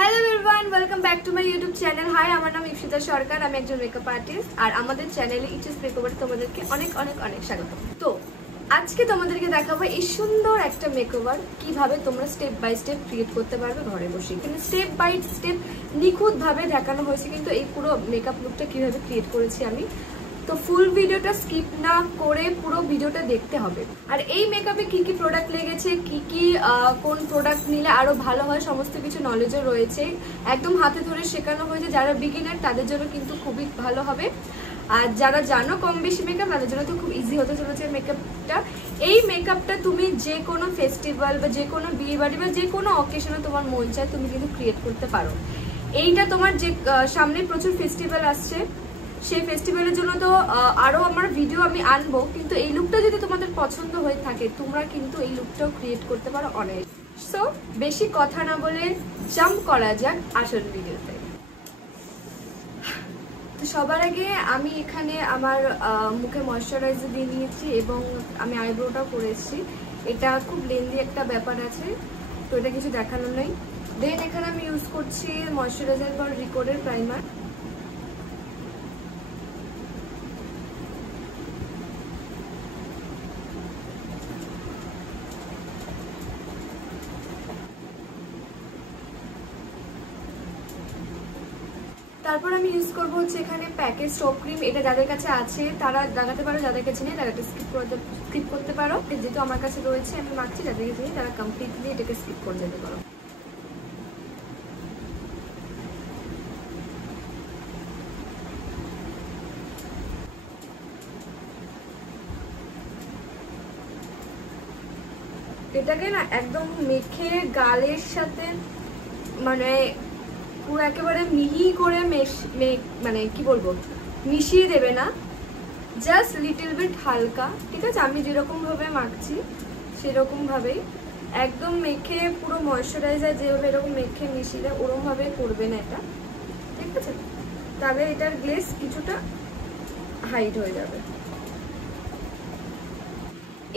Hello everyone, welcome back to my YouTube channel. Hi, আমার নাম ইপসিতা সরকার, আমি একজন মেকআপ আর্টিস্ট। আর আমাদের চ্যানেলে ইটস মেকওভারে তোমাদেরকে অনেক অনেক অনেক স্বাগত। তো আজকে তোমাদেরকে দেখাবো এই সুন্দর একটা মেকওভার কিভাবে তোমরা স্টেপ বাই স্টেপ ক্রিয়েট করতে পারবে ঘরে বসে। কিন্তু স্টেপ বাই স্টেপ নিখুঁতভাবে দেখানো হয়েছে কিন্তু এই পুরো মেকআপ লুকটা কিভাবে ক্রিয়েট করেছি আমি। তো ফুল ভিডিওটা স্কিপ না করে পুরো ভিডিওটা দেখতে হবে। আর এই মেকআপে কি কি প্রোডাক্ট লেগেছে, কি কি কোন প্রোডাক্ট নিলে আরো ভালো হয়, সমস্ত কিছু নলেজও রয়েছে। একদম হাতে ধরে শেখানো হয়েছে। যারা বিগিনার তাদের জন্য কিন্তু খুবই ভালো হবে, আর যারা জানো কম বেশি মেকআপ তাদের জন্য তো খুব ইজি হতে চলেছে মেকআপটা। এই মেকআপটা তুমি যে কোনো ফেস্টিভ্যাল বা যে কোনো বিয়ে বাড়ি বা যে কোনো অকেশনে তোমার মন চায় তুমি কিন্তু ক্রিয়েট করতে পারো। এইটা তোমার যে সামনে প্রচুর ফেস্টিভ্যাল আসছে, সেই ফেস্টিভ্যালের জন্য তো আরো আমার ভিডিও আমি আনবো, কিন্তু এই লুকটা যদি তোমাদের পছন্দ হয়ে থাকে তোমরা কিন্তু এই লুকটাও ক্রিয়েট করতে পারো অনেক। সো বেশি কথা না বলে জাম্প করা যাক আসল ভিডিওতে। তো সবার আগে আমি এখানে আমার মুখে ময়শ্চারাইজার দিয়ে নিয়েছি এবং আমি আইব্রোটাও করেছি। এটা খুব লেন্দি একটা ব্যাপার আছে, তো এটা কিছু দেখানোর নেই। দেন এখানে আমি ইউজ করছি ময়শ্চারাইজার বা রিকোডের প্রাইমার। তারপর আমি ইউজ করবো হচ্ছে এখানে প্যাকেজ স্টপ ক্রিম। এটা যাদের কাছে আছে তারা লাগাতে পারো, যাদের কাছে নেই তারা স্কিপ করতে পারো। যেহেতু আমার কাছে রয়েছে আমি মাখছি, যাদের কাছে নেই তারা কমপ্লিটলি এটাকে স্কিপ করে যেতে পারো। এটাকে না একদম মেখে গালের সাথে মানে পুরো একেবারে মিহি করে মানে কি বলবো মিশিয়ে দেবে না, জাস্ট লিটল বিট হালকা, ঠিক আছে? আমি যেরকম ভাবে মাখছি সেরকম ভাবেই একদম মেখে পুরো ময়শ্চারাইজার যেভাবে এরকম মেখে মিশিয়ে ওরকম ভাবে করবে না এটা, ঠিক আছে? তাহলে এটার গ্লেজ কিছুটা হাইড হয়ে যাবে।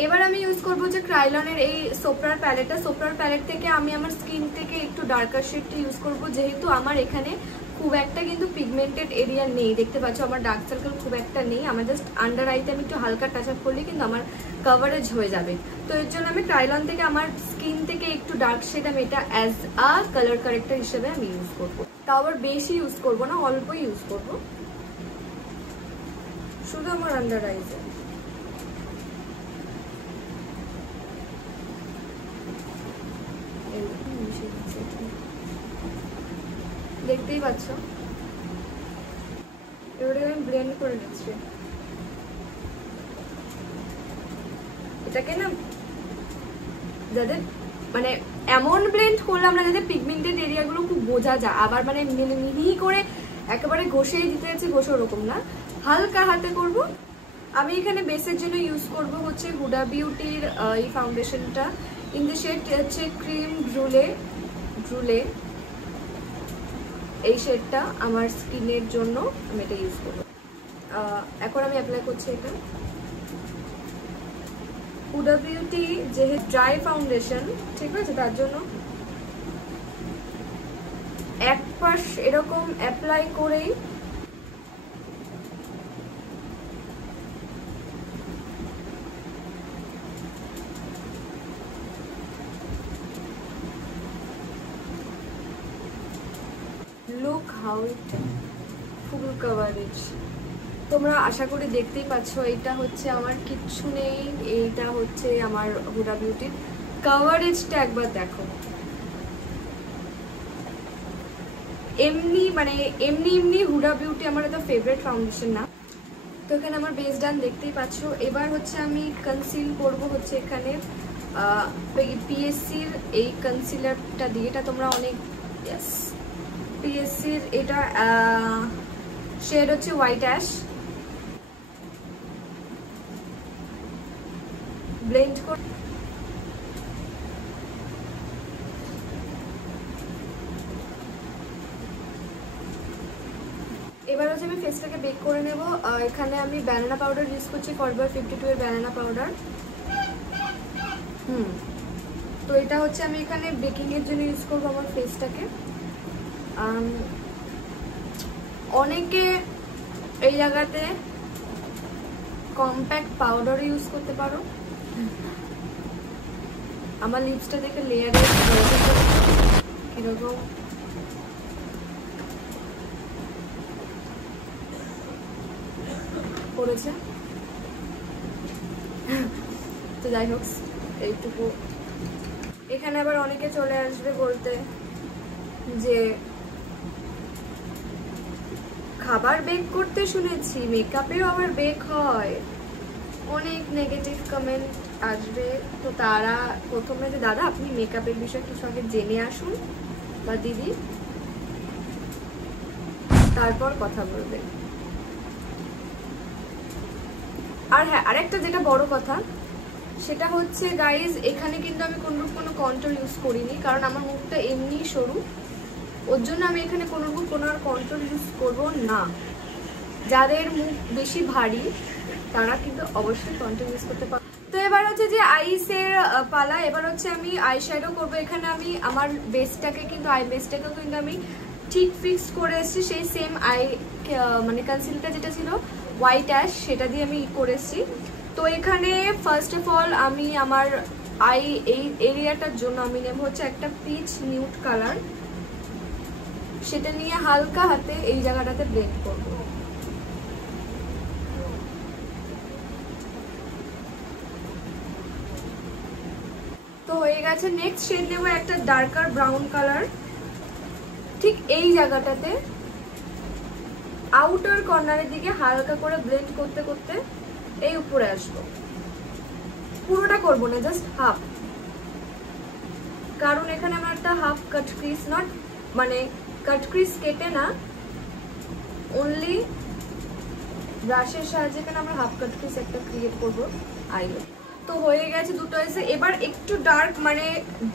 এবার আমি ইউজ করবো যে ক্রাইলনের এই সোপরার প্যালেটটা। সোপরার প্যালেট থেকে আমি আমার স্কিন থেকে একটু ডার্কার শেডটা ইউজ করবো, যেহেতু আমার এখানে খুব একটা কিন্তু পিগমেন্টেড এরিয়া নেই। দেখতে পাচ্ছ আমার ডার্ক সার্কেল খুব একটা নেই, আমার জাস্ট আন্ডার আইতে আমি একটু হালকা টাচ আপ করলে কিন্তু আমার কভারেজ হয়ে যাবে। তো এর জন্য আমি ক্রাইলন থেকে আমার স্কিন থেকে একটু ডার্ক শেড আমি এটা অ্যাজ আ কালার কারেক্টার হিসেবে আমি ইউজ করবো। তাও আবার বেশি ইউজ করবো না, অল্পই ইউজ করবো, শুধু আমার আন্ডার আইজে। দেখতেই পাচ্ছ, এবারে আমি ব্লেন্ড করে নিচ্ছি এটাকে না। যাদের মানে এমন ব্লেন্ড করলাম না যাদের পিগমেন্টেড এরিয়াগুলো খুব বোঝা যায়, আবার মানে মিহি করে একেবারে ঘষেই দিতে যাচ্ছে, ঘষে ওরকম না, হালকা হাতে করব। আমি এখানে বেসের জন্য ইউজ করব হচ্ছে হুডা বিউটির এই ফাউন্ডেশনটা ইন দ্য শেড হচ্ছে ক্রিম ব্রুলে। এই শেডটা আমার স্কিনের জন্য আমি এটা ইউজ করবো। এখন আমি অ্যাপ্লাই করছি এটা। হুডা বিউটি যেহেতু ড্রাই ফাউন্ডেশন, ঠিক আছে, তার জন্য এক পাশ এরকম অ্যাপ্লাই করেই look how it full coverage. তোমরা আশা করি দেখতেই পাচ্ছ এটা হচ্ছে আমার কিচ্ছু নেই, এইটা হচ্ছে আমার হুডা বিউটির কভারেজটা একবার দেখো। এমনি মানে এমনি হুডা বিউটি আমার এত ফেভারিট ফাউন্ডেশন না। তো এখানে আমার বেস ডান দেখতেই পাচ্ছ। এবার হচ্ছে আমি কনসিল করব হচ্ছে এখানে পিএসসির এই কনসিলারটা দিয়ে। এটা তোমরা অনেক পিএসসির এটা শেড হচ্ছে হোয়াইট অ্যাশ। ব্লেন্ড করে এবার হচ্ছে আমি ফেসটাকে বেক করে নেব। এখানে আমি ব্যানানা পাউডার ইউজ করছি, ফরএভার 52 এর ব্যানানা পাউডার। তো এটা হচ্ছে আমি এখানে বেকিং এর জন্য ইউজ করব আমার ফেসটাকে। অনেকে এই জায়গাতে কম্প্যাক্ট পাউডার ইউজ করতে পারো। আমার লিপসটা দেখে লেয়ারে কিরকম পড়েছে। তো যাই হোক, এইটুকু। এখানে আবার অনেকে চলে আসবে বলতে যে খাবার বেক করতে শুনেছি, মেকআপেও আবার বেক হয়। অনেক নেগেটিভ কমেন্ট আসবে। তো তারা প্রথমে যে দাদা আপনি মেকআপের বিষয়ে কিছু আগে জেনে আসুন, বা দিদি, তারপর কথা বলবে। আর হ্যাঁ, আরেকটা যেটা বড় কথা সেটা হচ্ছে গাইজ, এখানে কিন্তু আমি কোনো কন্ট্রোল ইউজ করিনি, কারণ আমার মুখটা এমনি সরু, ওর জন্য আমি এখানে কোনো আর কন্ট্রোল ইউজ করবো না। যাদের মুখ বেশি ভারী তারা কিন্তু অবশ্যই কন্ট্রোল ইউজ করতে পারে। তো এবার হচ্ছে যে আইসের পালা। এবার হচ্ছে আমি আই শ্যাডো করবো। এখানে আমি আমার বেসটাকে কিন্তু আই বেসটাকেও কিন্তু আমি ঠিক ফিক্স করে এসেছি, সেই সেম আই মানে কনসিলারটা যেটা ছিল হোয়াইট অ্যাশ, সেটা দিয়ে আমি করে এসেছি। তো এখানে ফার্স্ট অফ অল আমি আমার আই এই এরিয়াটার জন্য আমি নেব হচ্ছে একটা পিচ নিউড কালার, সেটা নিয়ে হালকা হাতে এই জায়গাটাতে ব্লেন্ড করব। তো হয়ে গেছে। নেক্সট শেড নেব একটা ডার্কার ব্রাউন কালার, ঠিক এই জায়গাটাতে আউটার কর্নারের দিকে হালকা করে ব্লেন্ড করতে করতে এই উপরে আসবো। পুরোটা করবো না, জাস্ট হাফ, কারণ এখানে আমার একটা হাফ কাট ক্রিজ, নট মানে কাট ক্রিজ কেটে না, অনলি ব্রাশের সাহায্যে এখানে আমরা হাফ কাট ক্রিজ একটা ক্রিয়েট করবো আইলে। তো হয়ে গেছে দুটো এসে। এবার একটু ডার্ক, মানে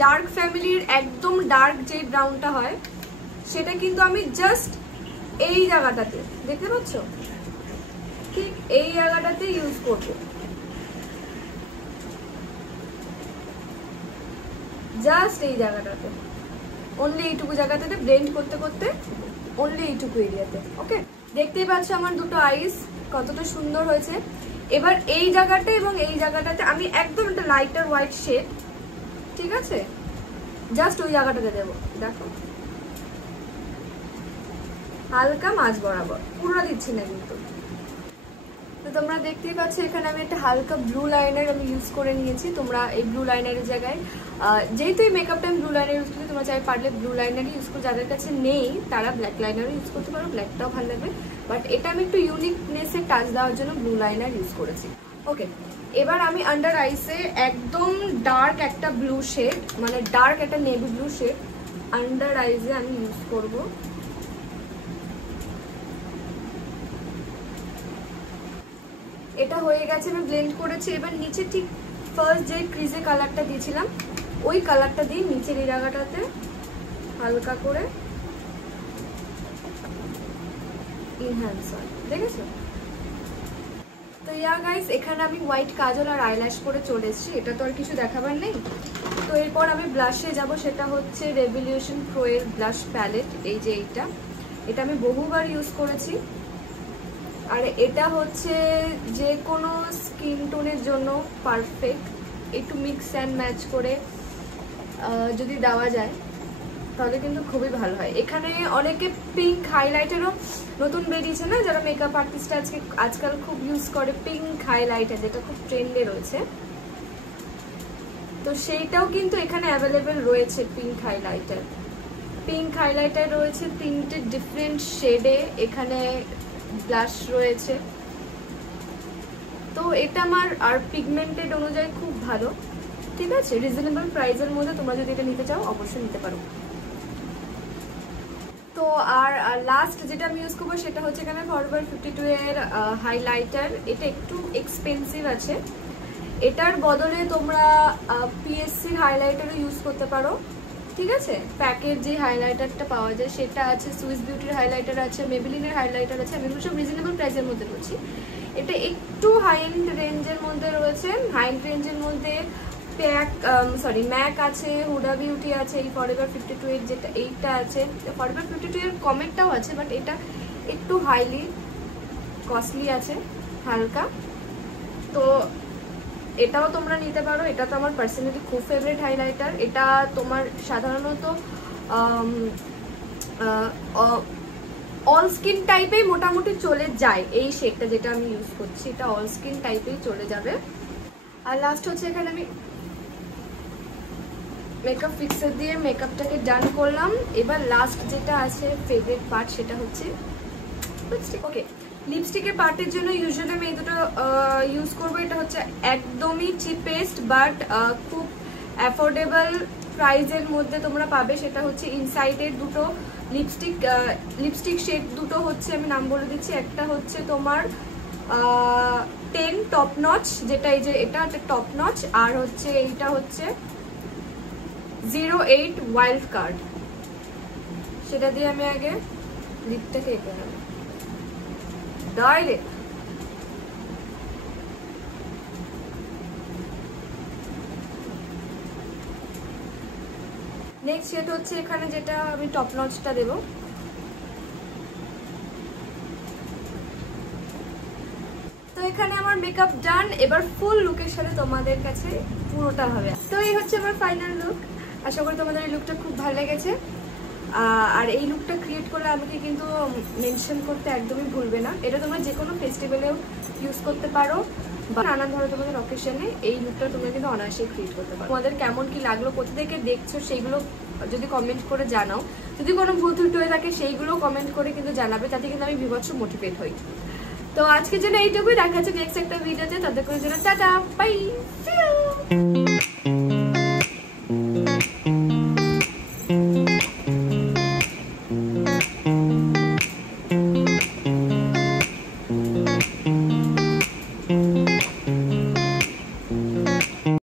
ডার্ক ফ্যামিলির একদম ডার্ক যে ব্রাউনটা হয় সেটা কিন্তু আমি জাস্ট এই জায়গাটাতে, দেখতে পাচ্ছ, ঠিক এই জায়গাটাতে ইউজ করবো। জাস্ট এই জায়গাটাতে, অনলি এইটুকু জায়গাটাতে ব্লেন্ড করতে করতে, অনলি এইটুকু এরিয়াতে। ওকে, দেখতেই পাচ্ছ আমার দুটো আইস কতটা সুন্দর হয়েছে। এবার এই জায়গাটা এবং এই জায়গাটাতে আমি একদম একটা লাইটার হোয়াইট শেড, ঠিক আছে, জাস্ট ওই জায়গাটাতে দেবো। দেখো হালকা মাঝ বরাবর, পুরো দিচ্ছি না কিন্তু। তো তোমরা দেখতেই পাচ্ছ এখানে আমি একটা হালকা ব্লু লাইনার আমি ইউজ করে নিয়েছি। তোমরা এই ব্লু লাইনারের জায়গায়, যেহেতু এই মেকআপটা আমি ব্লু লাইনার ইউজ করি, তোমরা চাই পারলে ব্লু লাইনারই ইউজ করো। যাদের কাছে নেই তারা ব্ল্যাক লাইনারও ইউজ করতে পারো, ব্ল্যাকটাও ভালো লাগবে, বাট এটা আমি একটু ইউনিকনেসে টাচ দেওয়ার জন্য ব্লু লাইনার ইউজ করেছি। ওকে, এবার আমি আন্ডার আইসে একদম ডার্ক একটা ব্লু শেড, মানে ডার্ক একটা নেভি ব্লু শেড আন্ডার আইসে আমি ইউজ করবো। এটা হয়ে গেছে, আমি ব্লেন্ড করেছি। এবার নিচে ঠিক ফার্স্ট যে ক্রিজে কালারটা দিয়েছিলাম ওই কালারটা দিয়ে নিচের এই জায়গাটাতে হালকা করে ইনহ্যান্স হয়, দেখেছো? তো ইয়া গাইস, এখানে আমি হোয়াইট কাজল আর আইল্যাশ করে চলে এসেছি, এটা তো আর কিছু দেখাবার নেই। তো এরপর আমি ব্লাশে যাব, সেটা হচ্ছে রেভলিউশন প্রো এর ব্লাশ প্যালেট। এই যে এটা আমি বহুবার ইউজ করেছি, আর এটা হচ্ছে যে কোনো স্কিন টোনের জন্য পারফেক্ট। একটু মিক্স অ্যান্ড ম্যাচ করে যদি দেওয়া যায় তাহলে কিন্তু খুবই ভালো হয়। এখানে অনেকে পিঙ্ক হাইলাইটারও নতুন বেরিয়েছে না, যারা মেকআপ আর্টিস্ট আজকাল খুব ইউজ করে পিঙ্ক হাইলাইটার, যেটা খুব ট্রেন্ডে রয়েছে। তো সেইটাও কিন্তু এখানে অ্যাভেলেবেল রয়েছে। পিঙ্ক হাইলাইটার রয়েছে 3টে ডিফারেন্ট শেডে, এখানে ব্লাশ রয়েছে। তো এটা আমার আর পিগমেন্টেড অনুযায়ী খুব ভালো, ঠিক আছে। রিজনেবল প্রাইসের মধ্যে তোমরা যদি এটা নিতে চাও অবশ্যই নিতে পারো। তো আর লাস্ট যেটা আমি ইউজ করবো সেটা হচ্ছে এখানে ফরএভার 52 এর হাইলাইটার। এটা একটু এক্সপেন্সিভ আছে, এটার বদলে তোমরা পিএসসির হাইলাইটারও ইউজ করতে পারো, ঠিক আছে। প্যাকের যে হাইলাইটারটা পাওয়া যায় সেটা আছে, সুইস বিউটির হাইলাইটার আছে, মেবেলিনের হাইলাইটার আছে। আমি সব রিজনেবল প্রাইসের মধ্যে করছি। এটা একটু হাই এন্ড রেঞ্জের মধ্যে রয়েছে। হাই এন্ড রেঞ্জের মধ্যে প্যাক ম্যাক আছে, হুডা বিউটি আছে, এই ফরএভার 52 এর যেটা এইটা আছে, ফরএভার 52 এর কমেটটাও আছে, বাট এটা একটু হাইলি কস্টলি আছে হালকা। তো এটাও তোমরা নিতে পারো, এটা তো আমার পার্সোনালি খুব ফেভারিট হাইলাইটার। এটা তোমার সাধারণত অল স্কিন টাইপেই মোটামুটি চলে যায়। এই শেডটা যেটা আমি ইউজ করছি এটা অল স্কিন টাইপেই চলে যাবে। আর লাস্ট হচ্ছে এখানে আমি মেকআপ ফিক্সার দিয়ে মেকআপটাকে ডান করলাম। এবার লাস্ট যেটা আছে ফেভারিট পার্ট, সেটা হচ্ছে লিপস্টিক। ওকে, লিপস্টিকের পার্টের জন্য ইউজুয়ালি আমি এই দুটো ইউজ করবো। এটা হচ্ছে একদমই চিপেস্ট বাট খুব অ্যাফোর্ডেবল প্রাইজের মধ্যে তোমরা পাবে। সেটা হচ্ছে ইনসাইডের দুটো লিপস্টিক শেড দুটো হচ্ছে, আমি নাম বলে দিচ্ছি। একটা হচ্ছে তোমার 10 টপ নচ, যেটা এই যে এটা হচ্ছে টপ নচ, আর হচ্ছে এইটা হচ্ছে 08 ওয়াইল্ড কার্ড। সেটা দিয়ে আমি আগে লিপটাকে এঁকে নেব ডাইরেক্ট। নেক্সট শেড হচ্ছে এখানে যেটা আমি টপ নচটা দেব। তো এখানে আমার মেকআপ ডান। এবার ফুল লুকের সাথে তোমাদের কাছে পুরোটা হবে। তো এই হচ্ছে আমার ফাইনাল লুক। আশা করি তোমাদের এই লুকটা খুব ভালো লেগেছে। আর এই লুকটা ক্রিয়েট করলে আমাকে কিন্তু মেনশন করতে একদমই ভুলবে না। এটা তোমরা যে কোনো ফেস্টিভ্যালেও ইউজ করতে পারো বা নানান ধরনের তোমাদের অকেশনে এই লুকটা তোমরা কিন্তু অনায়াসে ক্রিয়েট করতে পারো। তোমাদের কেমন কি লাগলো, কোথা থেকে দেখছো সেইগুলো যদি কমেন্ট করে জানাও। যদি কোনো ভুল ত্রুটি হয়ে থাকে সেইগুলো কমেন্ট করে কিন্তু জানাবে, তাতে কিন্তু আমি বিভৎস মোটিভেট হই। তো আজকের জন্য এইটুকুই, দেখা যাচ্ছে নেক্সট একটা ভিডিওতে। তাদের জন্য টাটা, বাই, সি ইউ।